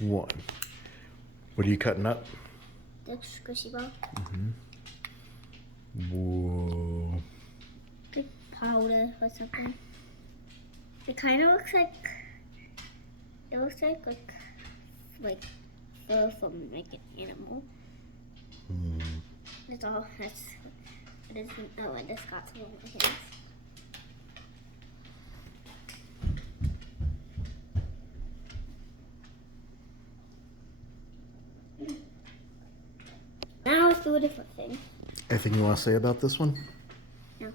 one. What are you cutting up? The squishy ball. Whoa. Like powder or something. It kind of looks like. It looks like fur from like an animal. That's all. That's. It isn't. Oh, I just got some of my hands. Now let's do a different thing. Anything you want to say about this one? No.